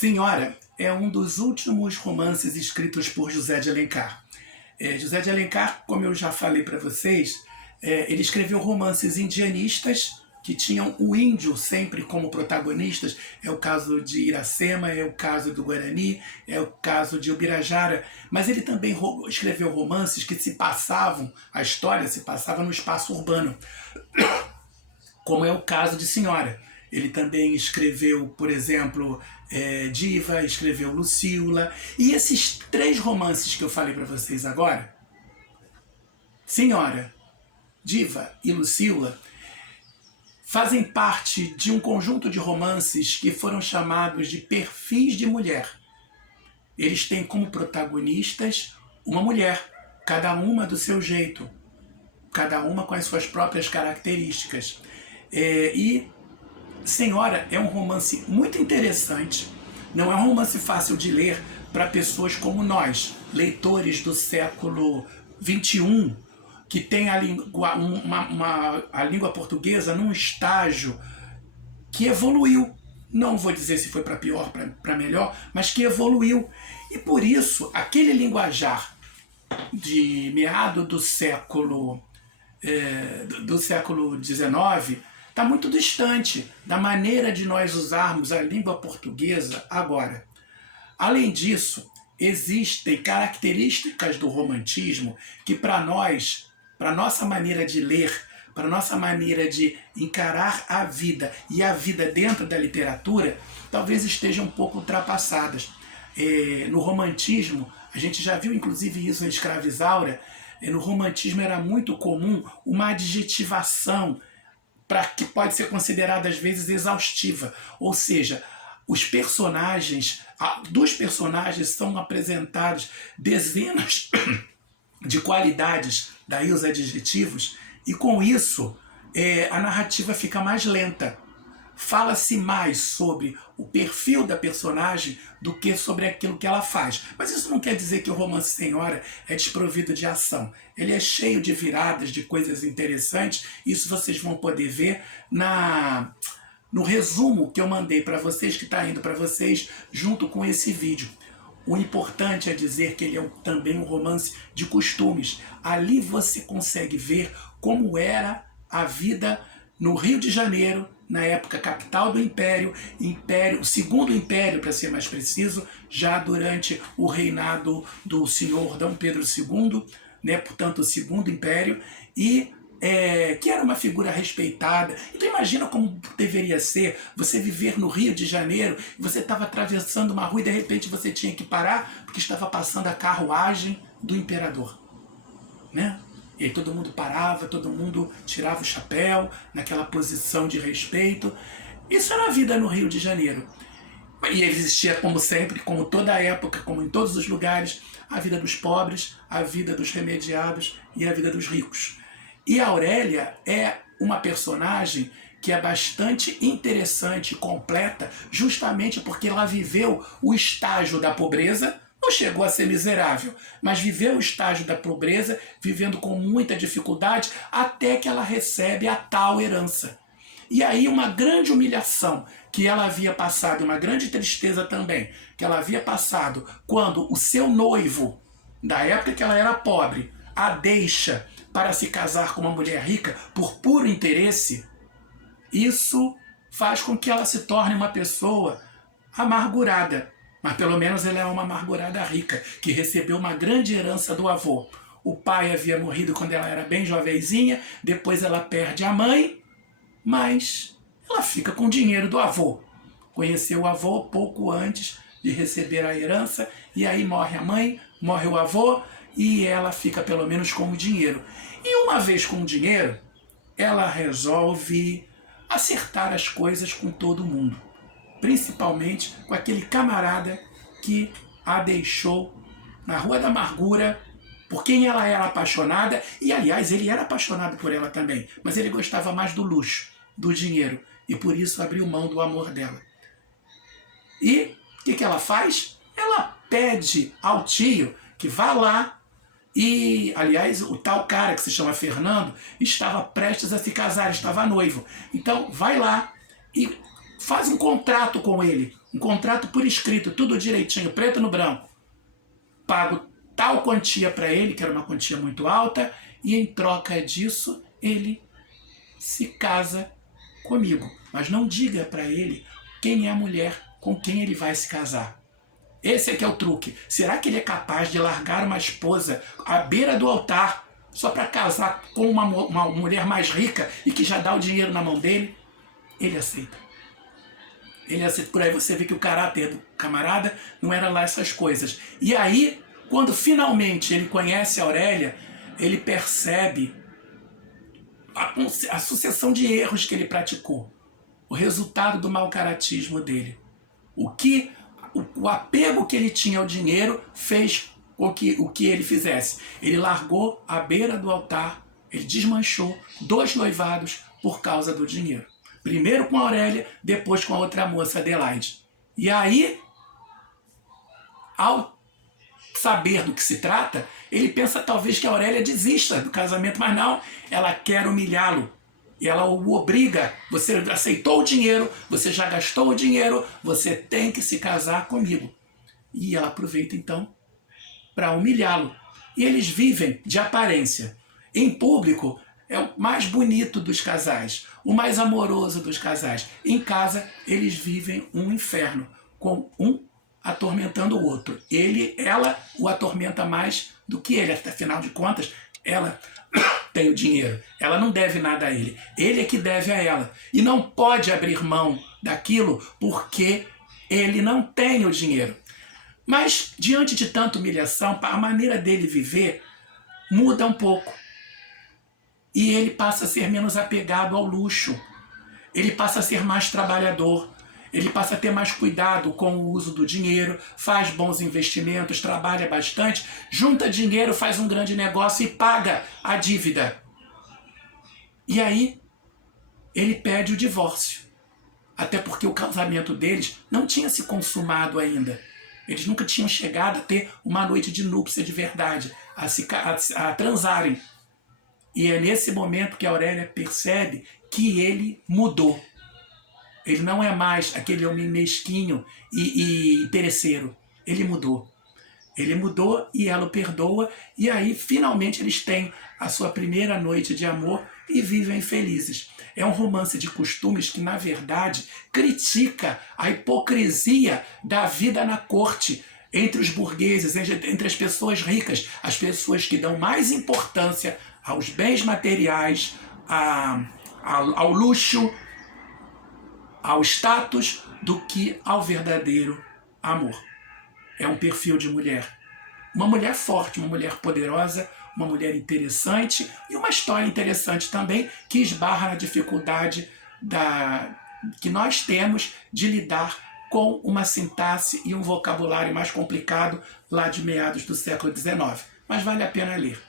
Senhora é um dos últimos romances escritos por José de Alencar. José de Alencar, como eu já falei para vocês, ele escreveu romances indianistas que tinham o índio sempre como protagonistas. É o caso de Iracema, é o caso do Guarani, é o caso de Ubirajara. Mas ele também escreveu romances que a história se passava no espaço urbano, como é o caso de Senhora. Ele também escreveu, por exemplo, Diva, escreveu Lucíula. E esses três romances que eu falei para vocês agora, Senhora, Diva e Lucíula, fazem parte de um conjunto de romances que foram chamados de perfis de mulher. Eles têm como protagonistas uma mulher, cada uma do seu jeito, cada uma com as suas próprias características. E Senhora é um romance muito interessante, não é um romance fácil de ler para pessoas como nós, leitores do século XXI, que tem a língua portuguesa num estágio que evoluiu. Não vou dizer se foi para pior, para melhor, mas que evoluiu. E por isso, aquele linguajar de meado do século XIX está muito distante da maneira de nós usarmos a língua portuguesa agora. Além disso, existem características do romantismo que para nós, para nossa maneira de ler, para nossa maneira de encarar a vida e a vida dentro da literatura, talvez estejam um pouco ultrapassadas. No romantismo, a gente já viu inclusive isso em Escrava Isaura, no romantismo era muito comum uma adjetivação que pode ser considerada às vezes exaustiva, ou seja, dos personagens são apresentados dezenas de qualidades, daí os adjetivos, e com isso a narrativa fica mais lenta. Fala-se mais sobre o perfil da personagem do que sobre aquilo que ela faz. Mas isso não quer dizer que o romance Senhora é desprovido de ação. Ele é cheio de viradas, de coisas interessantes. Isso vocês vão poder ver no resumo que eu mandei para vocês, que está indo para vocês junto com esse vídeo. O importante é dizer que ele é também um romance de costumes. Ali você consegue ver como era a vida no Rio de Janeiro, na época capital do Império, o segundo Império, para ser mais preciso, já durante o reinado do senhor Dom Pedro II, né, portanto o segundo Império, e que era uma figura respeitada. Então imagina como deveria ser você viver no Rio de Janeiro, você estava atravessando uma rua e de repente você tinha que parar porque estava passando a carruagem do imperador, né? E aí todo mundo parava, todo mundo tirava o chapéu, naquela posição de respeito. Isso era a vida no Rio de Janeiro. E existia, como sempre, como toda época, como em todos os lugares, a vida dos pobres, a vida dos remediados e a vida dos ricos. E a Aurélia é uma personagem que é bastante interessante e completa, justamente porque ela viveu o estágio da pobreza. Não chegou a ser miserável, mas viveu o estágio da pobreza, vivendo com muita dificuldade, até que ela recebe a tal herança. E aí uma grande humilhação que ela havia passado, uma grande tristeza também, que ela havia passado quando o seu noivo, da época que ela era pobre, a deixa para se casar com uma mulher rica por puro interesse, isso faz com que ela se torne uma pessoa amargurada. Mas pelo menos ela é uma amargurada rica, que recebeu uma grande herança do avô. O pai havia morrido quando ela era bem jovenzinha, depois ela perde a mãe, mas ela fica com o dinheiro do avô. Conheceu o avô pouco antes de receber a herança, e aí morre a mãe, morre o avô, e ela fica pelo menos com o dinheiro. E uma vez com o dinheiro, ela resolve acertar as coisas com todo mundo. Principalmente com aquele camarada que a deixou na Rua da Amargura, por quem ela era apaixonada, e aliás ele era apaixonado por ela também, mas ele gostava mais do luxo, do dinheiro, e por isso abriu mão do amor dela. E o que ela faz? Ela pede ao tio que vá lá, e aliás o tal cara que se chama Fernando estava prestes a se casar, estava noivo, então vai lá e faz um contrato com ele, um contrato por escrito, tudo direitinho, preto no branco. Pago tal quantia para ele, que era uma quantia muito alta, e em troca disso, ele se casa comigo. Mas não diga para ele quem é a mulher com quem ele vai se casar. Esse é que é o truque. Será que ele é capaz de largar uma esposa à beira do altar só para casar com uma mulher mais rica e que já dá o dinheiro na mão dele? Ele aceita. Ele aceita. Por aí você vê que o caráter do camarada não era lá essas coisas. E aí, quando finalmente ele conhece a Aurélia, ele percebe a sucessão de erros que ele praticou, o resultado do mau caratismo dele. O apego que ele tinha ao dinheiro fez o que ele fizesse. Ele largou à beira do altar, ele desmanchou 2 noivados por causa do dinheiro. Primeiro com a Aurélia, depois com a outra moça, Adelaide. E aí, ao saber do que se trata, ele pensa talvez que a Aurélia desista do casamento, mas não, ela quer humilhá-lo. E ela o obriga, você aceitou o dinheiro, você já gastou o dinheiro, você tem que se casar comigo. E ela aproveita então para humilhá-lo. E eles vivem de aparência. Em público, é o mais bonito dos casais, o mais amoroso dos casais. Em casa, eles vivem um inferno, com um atormentando o outro. Ela o atormenta mais do que ele, afinal de contas, ela tem o dinheiro, ela não deve nada a ele. Ele é que deve a ela. E não pode abrir mão daquilo porque ele não tem o dinheiro. Mas, diante de tanta humilhação, a maneira dele viver muda um pouco. E ele passa a ser menos apegado ao luxo. Ele passa a ser mais trabalhador. Ele passa a ter mais cuidado com o uso do dinheiro, faz bons investimentos, trabalha bastante, junta dinheiro, faz um grande negócio e paga a dívida. E aí, ele pede o divórcio. Até porque o casamento deles não tinha se consumado ainda. Eles nunca tinham chegado a ter uma noite de núpcia de verdade, a transarem. E é nesse momento que a Aurélia percebe que ele mudou. Ele não é mais aquele homem mesquinho e interesseiro. Ele mudou. Ele mudou e ela o perdoa. E aí, finalmente, eles têm a sua primeira noite de amor e vivem felizes. É um romance de costumes que, na verdade, critica a hipocrisia da vida na corte, entre os burgueses, entre as pessoas ricas, as pessoas que dão mais importância aos bens materiais, ao luxo, ao status, do que ao verdadeiro amor. É um perfil de mulher. Uma mulher forte, uma mulher poderosa, uma mulher interessante e uma história interessante também que esbarra na dificuldade que nós temos de lidar com uma sintaxe e um vocabulário mais complicado lá de meados do século XIX. Mas vale a pena ler.